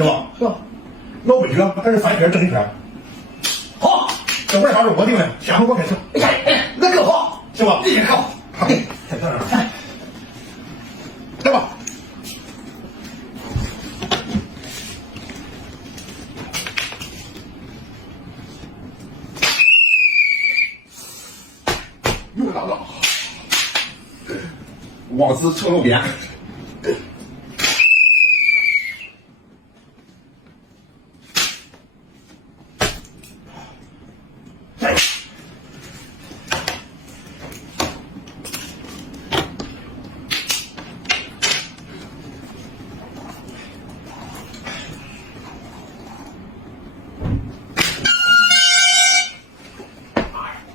行吧？是吧？那我委屈，还是反一拳正一拳。好，这外场是我定的，前后我开车。哎，那更好，行吧？这也好。太漂亮了。来吧。又打了，往自侧右边。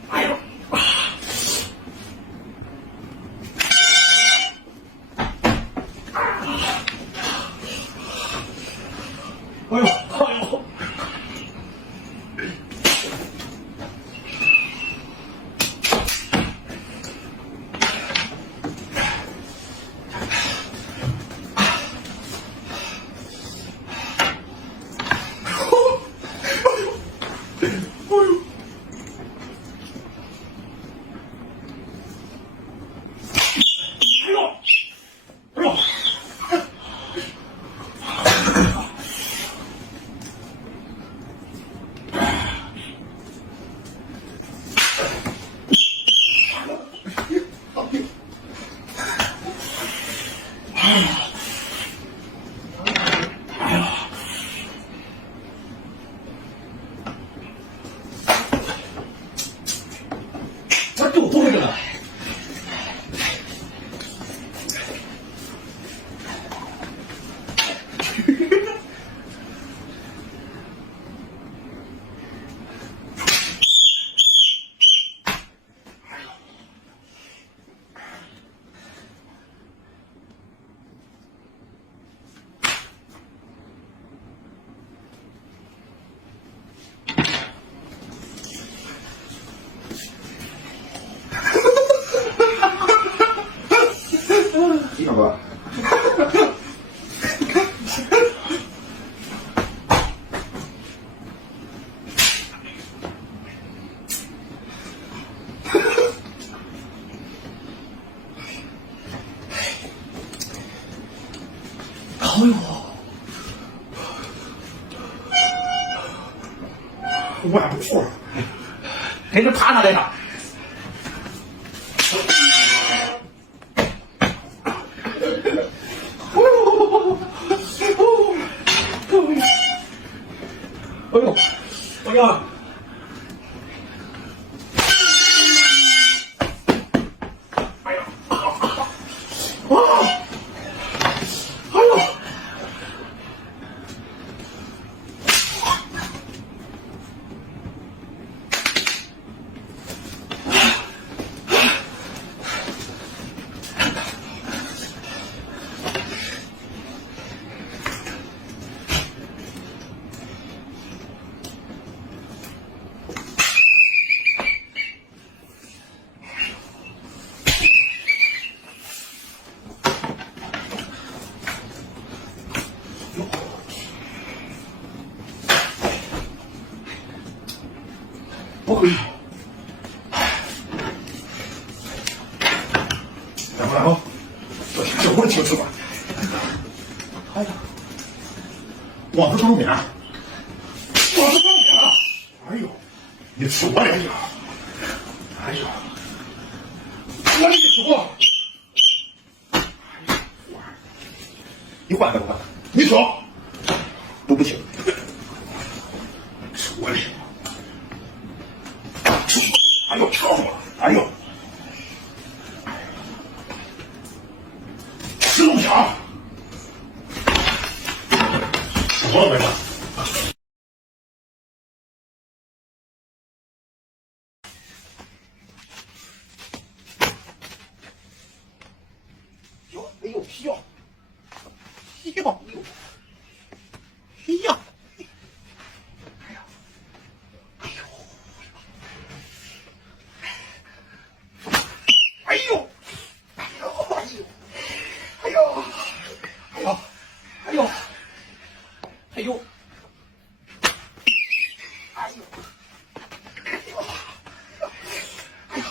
哎呦，哎呦！我就多着呢。一哥。哎呦，我还不错，给你爬上来了。哎呦，怎么样？哎呀！啊！哎呦！不可以。来吧来吧，这我挺吃吧。哎呀，往这上面，往这上面啊！哎呦，你吃我脸呀！哎呦，我的意思不？你换再不换？你说都不行。吃我脸！哎呦，吵死我了！哎呦，吃东西啊！我了没了？哟，哎呦，哟，哟，哟，哎呀，哎呦，哎呦，哎呦，哎呦，哎呦，哎呦，哎呦，哎呦，哎呦，哎呦，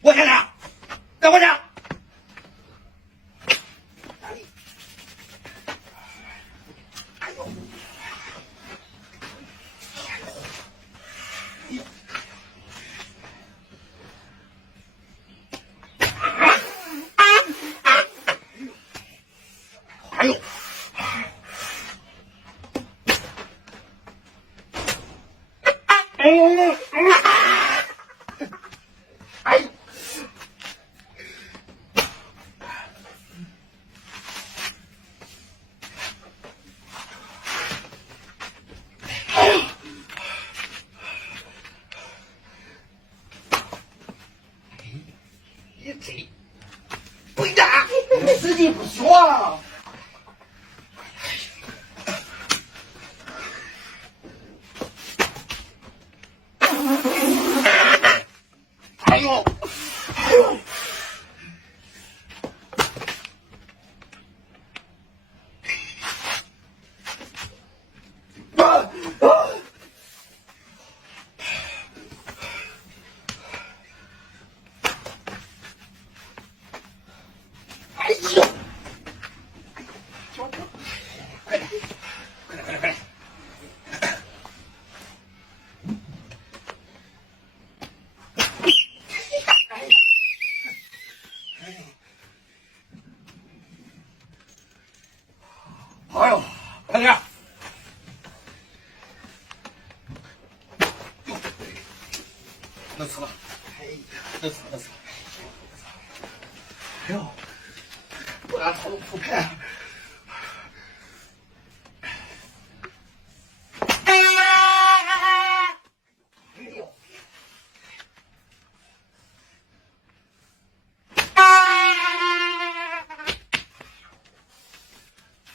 我先来，再我先。哎呦，哎呦，哎呦，你这对的，你自己不说。哎呦，哎呦，啊啊！哎呦！快点，快点，快点，快点！哎呦，快点！能吃了，能吃了，能吃了。哎呦，不然他们复牌。哎呦！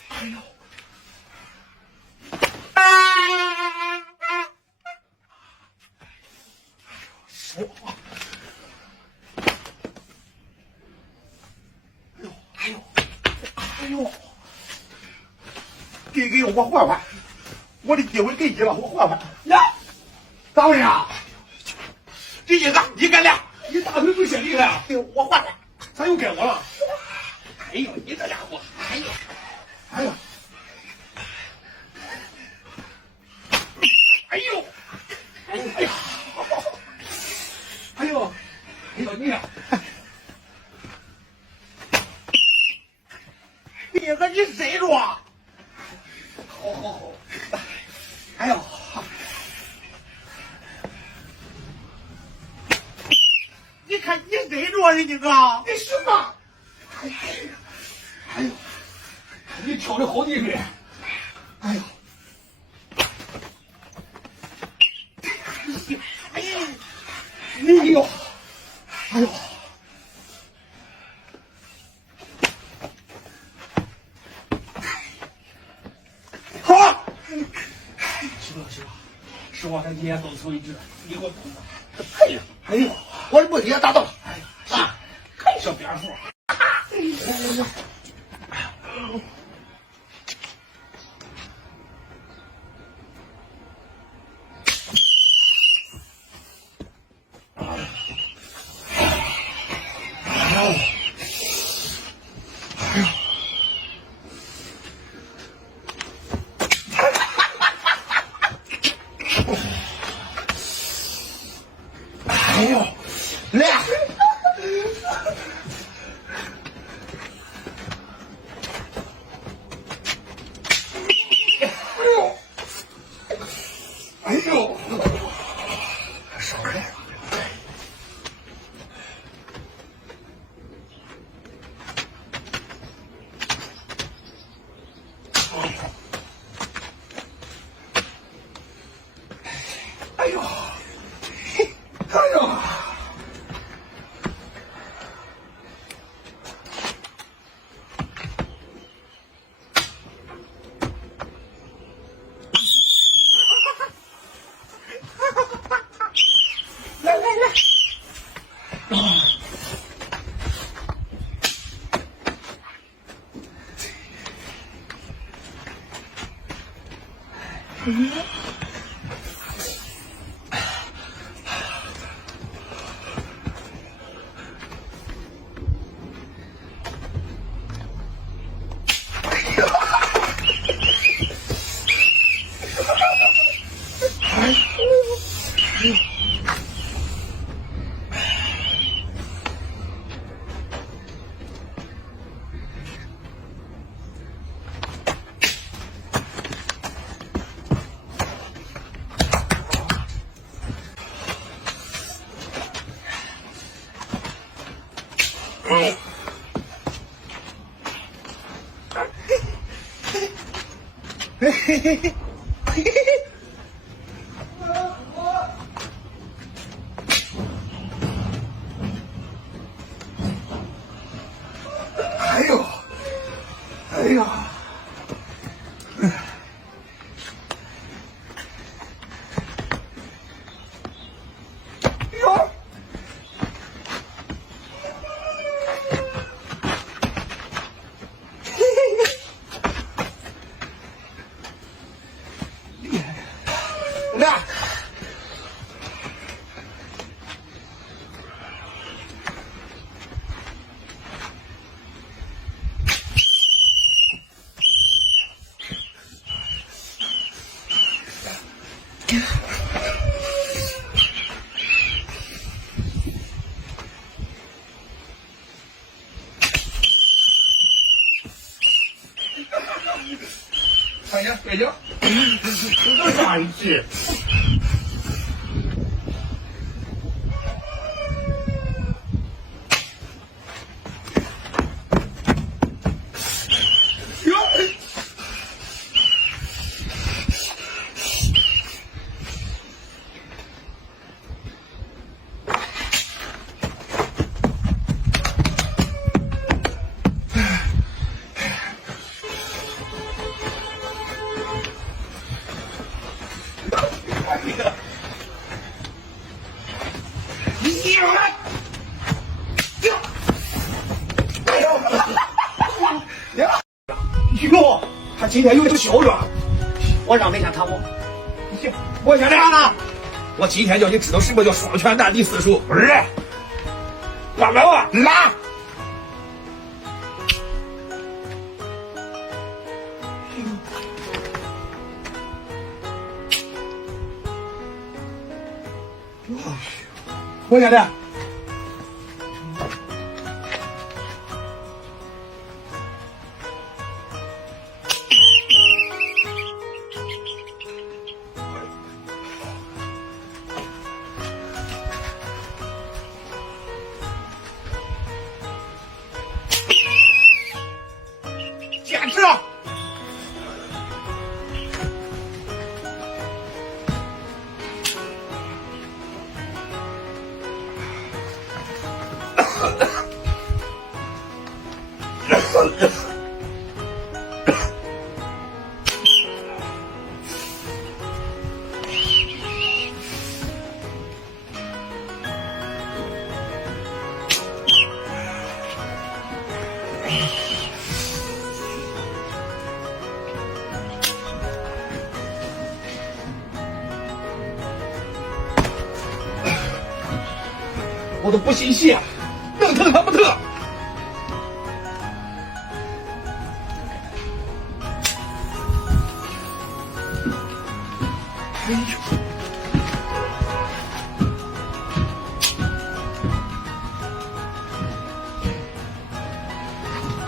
哎呦！手！哎呦！哎呦！给我换换，我的机会给你了，我换换。呀，咋回事啊？这一个你敢俩，你大腿不行厉害啊！我换换，咋又给我了？哎呦，你这家伙，哎呦！哎呦！哎呦！哎呦，哎呀，哎呦！哎呦你呀，别个你谁着啊？好好好，哎呦！你看你谁着呢？你哥，你是吗？哎呦！你跳的好厉害！哎呦！哎呦！哎呦！哎呦！好！行了行了，实话咱今天都出一局，你给我捅吧。哎呀！哎呦！我的目的也达到了。哎呀，啊，看小蝙蝠。哎呦！来！哎呦，哎呀！哟！来！快点，别叫！这下一句。哟，他今天有点嚣张，我让没下他我想啥呢？我今天叫你知道什么叫双拳难敌四手。不是，拉来吧，拉！我想的。坚持！我都不信邪，能疼还不疼？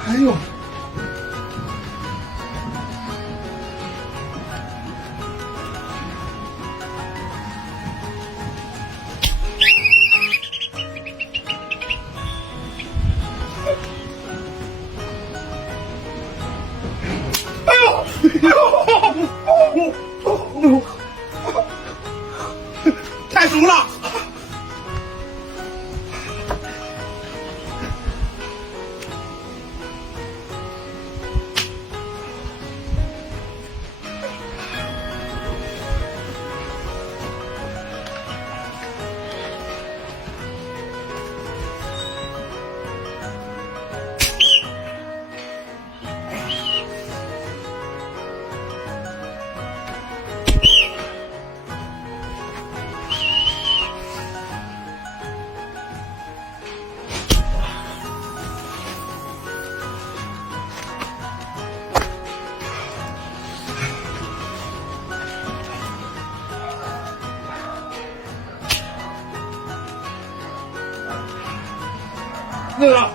哎呦！太熟了！那个。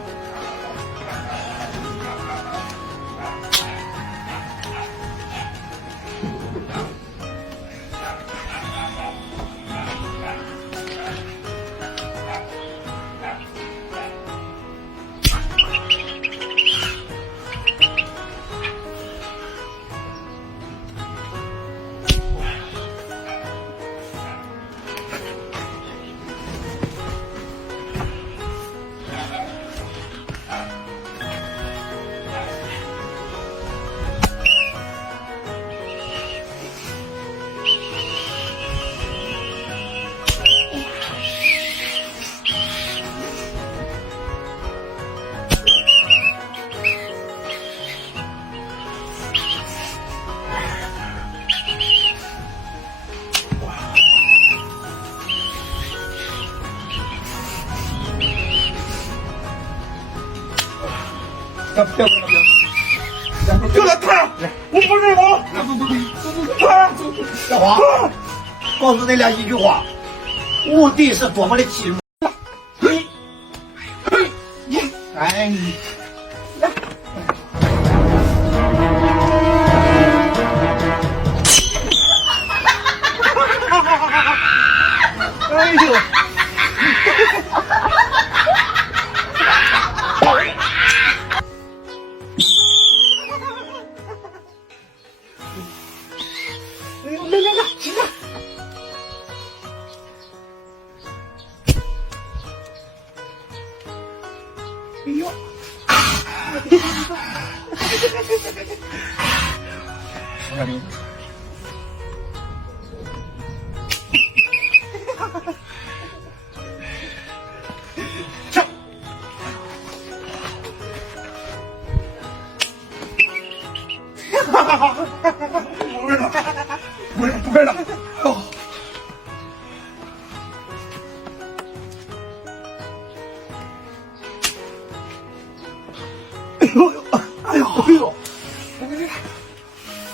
别来看，我不认了。小黄，告诉你俩一句话，墓地是多么的寂寞。哎，哎呦！来，起来！哎呦！我看你。上！哈哈哈！不会了，不会了！哦。哎呦！哎呦！哎呦！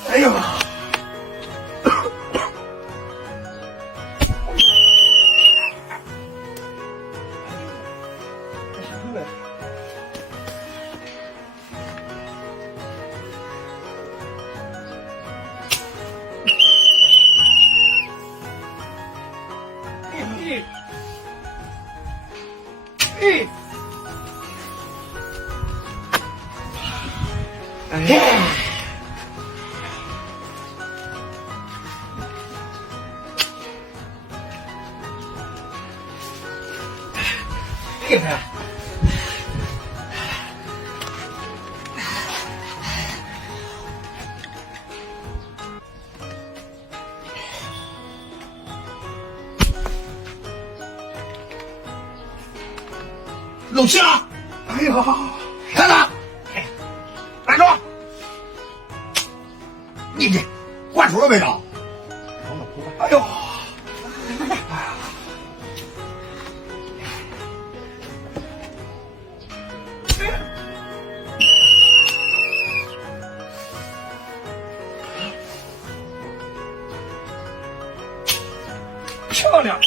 哎呦！哎呀！厉害！漏气了！哎呀！看看，站住！你这灌出了没有？哎呦！漂亮！